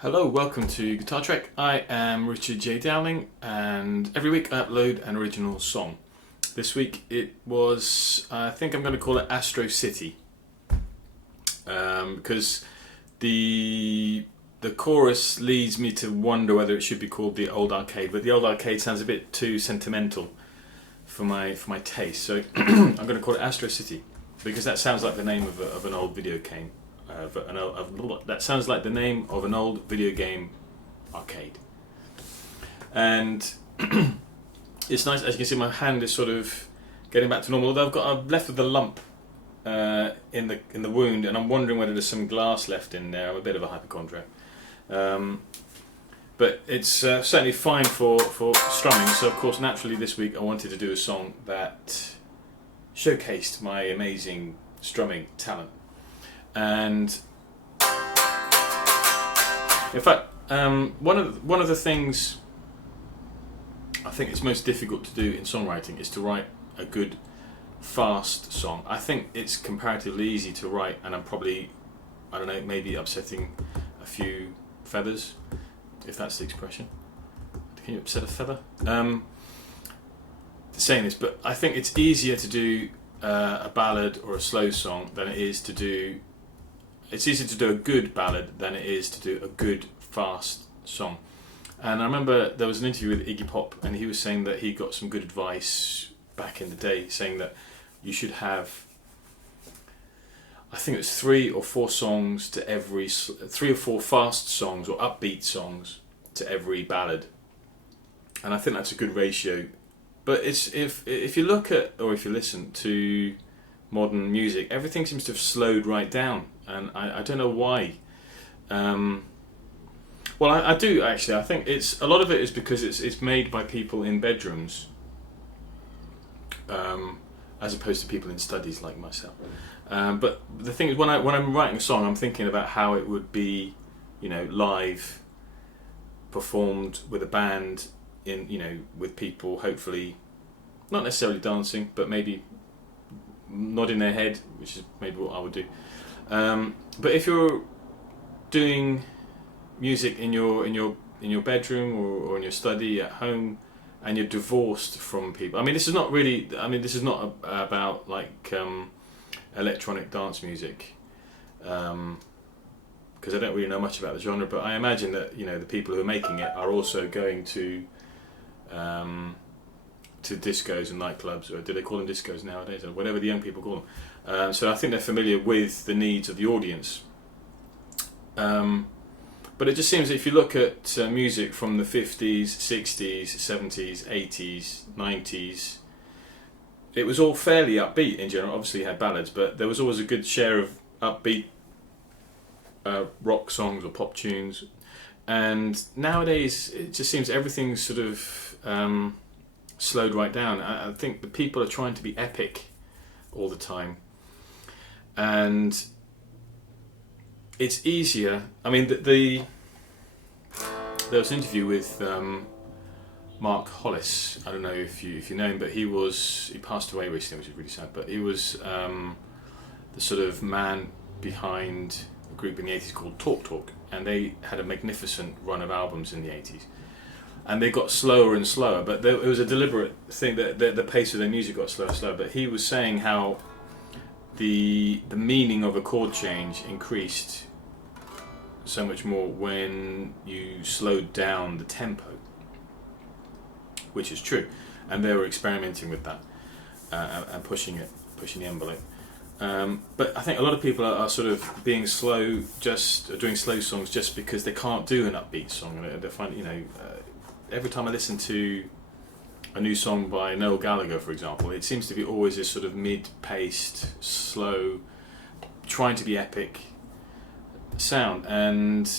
Hello, welcome to Guitar Trek. I am Richard J. Dowling, and every week I upload an original song. This week it was, I think I'm going to call it Astro City, because the chorus leads me to wonder whether it should be called The Old Arcade, but The Old Arcade sounds a bit too sentimental for my taste, so I'm going to call it Astro City, because that sounds like the name of an old video game. That sounds like the name of an old video game arcade, and it's nice. As you can see, my hand is sort of getting back to normal. Although I'm left with a lump in the wound, and I'm wondering whether there's some glass left in there. I'm a bit of a hypochondriac, but it's certainly fine for strumming. So of course, naturally, this week I wanted to do a song that showcased my amazing strumming talent. And in fact, one of the things I think it's most difficult to do in songwriting is to write a good, fast song. I think it's comparatively easy to write, and I'm probably, I don't know, maybe upsetting a few feathers, if that's the expression. Can you upset a feather? Saying this, but I think it's easier to do a ballad or a slow song than it is to do. It's easier to do a good ballad than it is to do a good, fast song. And I remember there was an interview with Iggy Pop, and he was saying that he got some good advice back in the day, saying that you should have, I think it was 3 or 4 songs to every, 3 or 4 fast songs or upbeat songs to every ballad. And I think that's a good ratio. But it's if you look at, or if you listen to modern music, everything seems to have slowed right down, and I don't know why. Well, I do actually. I think it's a lot of it is because it's made by people in bedrooms, as opposed to people in studies like myself. But the thing is, when I'm writing a song, I'm thinking about how it would be, live, performed with a band, with people hopefully not necessarily dancing, but maybe nodding their head, which is maybe what I would do. But if you're doing music in your bedroom or in your study at home, and you're divorced from people, this is not really. This is not about like electronic dance music, because I don't really know much about the genre. But I imagine that the people who are making it are also going to discos and nightclubs, or do they call them discos nowadays, or whatever the young people call them. So I think they're familiar with the needs of the audience. But it just seems that if you look at music from the 50s, 60s, 70s, 80s, 90s, it was all fairly upbeat in general. Obviously you had ballads, but there was always a good share of upbeat rock songs or pop tunes. And nowadays it just seems everything's sort of slowed right down. I think the people are trying to be epic all the time, and it's easier. There was an interview with Mark Hollis. I don't know if you know him, but he passed away recently, which is really sad. But he was the sort of man behind a group in the 80s called Talk, and they had a magnificent run of albums in the 80s. And they got slower and slower, but it was a deliberate thing that the pace of their music got slower and slower. But he was saying how the meaning of a chord change increased so much more when you slowed down the tempo, which is true. And they were experimenting with that and pushing the envelope. But I think a lot of people are sort of being slow, doing slow songs just because they can't do an upbeat song. They find, every time I listen to a new song by Noel Gallagher, for example, it seems to be always this sort of mid-paced, slow, trying to be epic sound. And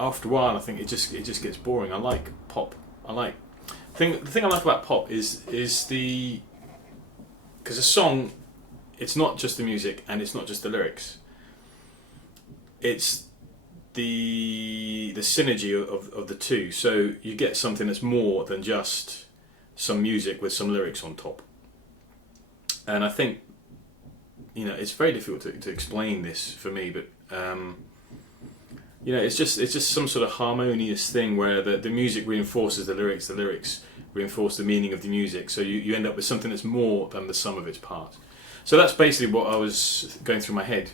after a while, I think it just gets boring. I like pop. The thing I like about pop is because a song, it's not just the music and it's not just the lyrics. It's the synergy of the two, so you get something that's more than just some music with some lyrics on top. And I think it's very difficult to explain this for me, but you know, it's just some sort of harmonious thing where the music reinforces the lyrics reinforce the meaning of the music, so you end up with something that's more than the sum of its parts. So that's basically what I was going through my head,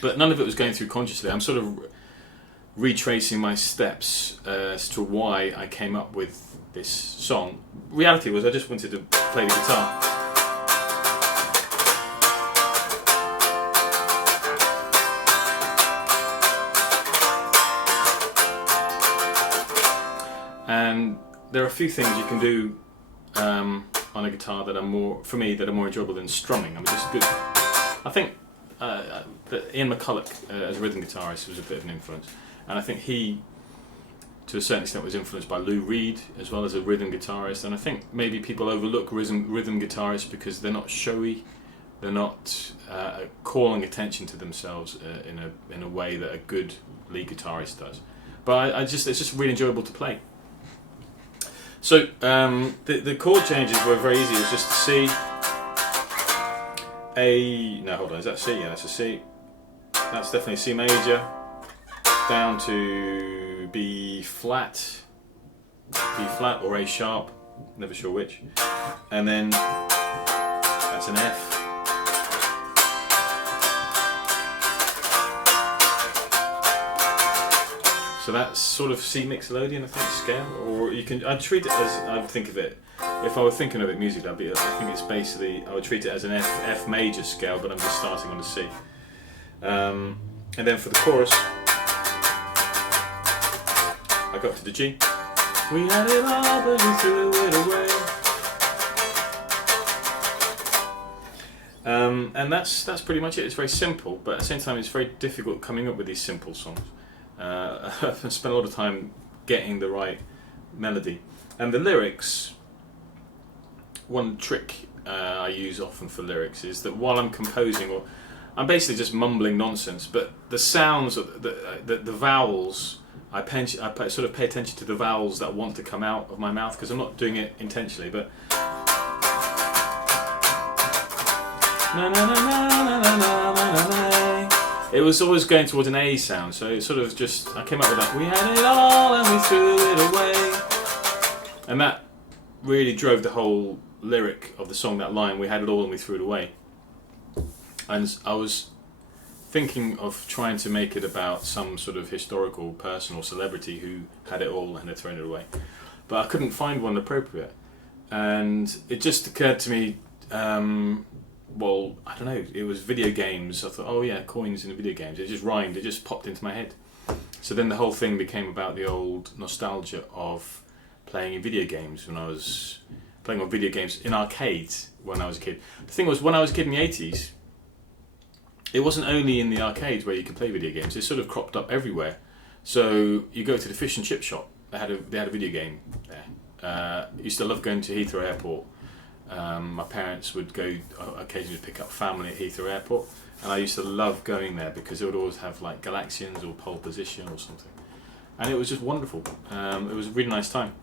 but none of it was going through consciously. I'm sort of retracing my steps as to why I came up with this song. Reality was I just wanted to play the guitar. And there are a few things you can do on a guitar that are more, for me, that are more enjoyable than strumming. I mean, just good. I think that Ian McCulloch, as a rhythm guitarist, was a bit of an influence, and I think he, to a certain extent, was influenced by Lou Reed as well as a rhythm guitarist. And I think maybe people overlook rhythm guitarists because they're not showy, they're not calling attention to themselves in a way that a good lead guitarist does. But it's just really enjoyable to play. So the chord changes were very easy. It was just C, A. No, hold on. Is that C? Yeah, that's a C. That's definitely C major. Down to B flat or A sharp. Never sure which. And then that's an F. So that's sort of C mixolydian, I think, scale, or you can. I'd treat it as I would think of it. If I were thinking of it musically, I think it's basically I would treat it as an F major scale, but I'm just starting on a C. And then for the chorus, I got to the G. We had it all, but we threw it away. And that's pretty much it. It's very simple, but at the same time, it's very difficult coming up with these simple songs. I've spent a lot of time getting the right melody, and the lyrics. One trick I use often for lyrics is that while I'm composing, or I'm basically just mumbling nonsense, but the sounds, the vowels, I sort of pay attention to the vowels that want to come out of my mouth because I'm not doing it intentionally, but. It was always going towards an A sound, so it sort of just, I came up with that, we had it all and we threw it away. And that really drove the whole lyric of the song, that line, we had it all and we threw it away. And I was thinking of trying to make it about some sort of historical person or celebrity who had it all and had thrown it away. But I couldn't find one appropriate. And it just occurred to me, well, I don't know, it was video games. I thought, oh yeah, coins in the video games. It just rhymed, it just popped into my head. So then the whole thing became about the old nostalgia of playing in video games when I was playing on video games in arcades when I was a kid. The thing was, when I was a kid in the 80s, it wasn't only in the arcades where you could play video games, it sort of cropped up everywhere. So you go to the fish and chip shop, they had a video game there. I used to love going to Heathrow Airport. My parents would go occasionally pick up family at Heathrow Airport, and I used to love going there because they would always have like Galaxians or Pole Position or something, and it was just wonderful. It was a really nice time,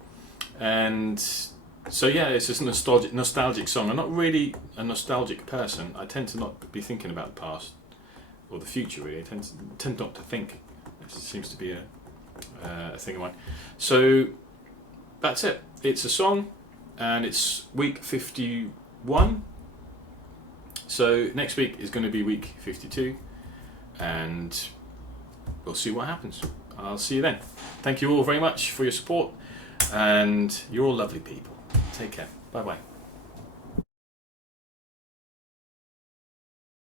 and so yeah, it's just a nostalgic song. I'm not really a nostalgic person. I tend to not be thinking about the past or the future. Really, I tend not to think. It seems to be a thing of mine. So that's it. It's a song. And it's week 51, so next week is going to be week 52, and we'll see what happens. I'll see you then. Thank you all very much for your support, and you're all lovely people. Take care. Bye bye.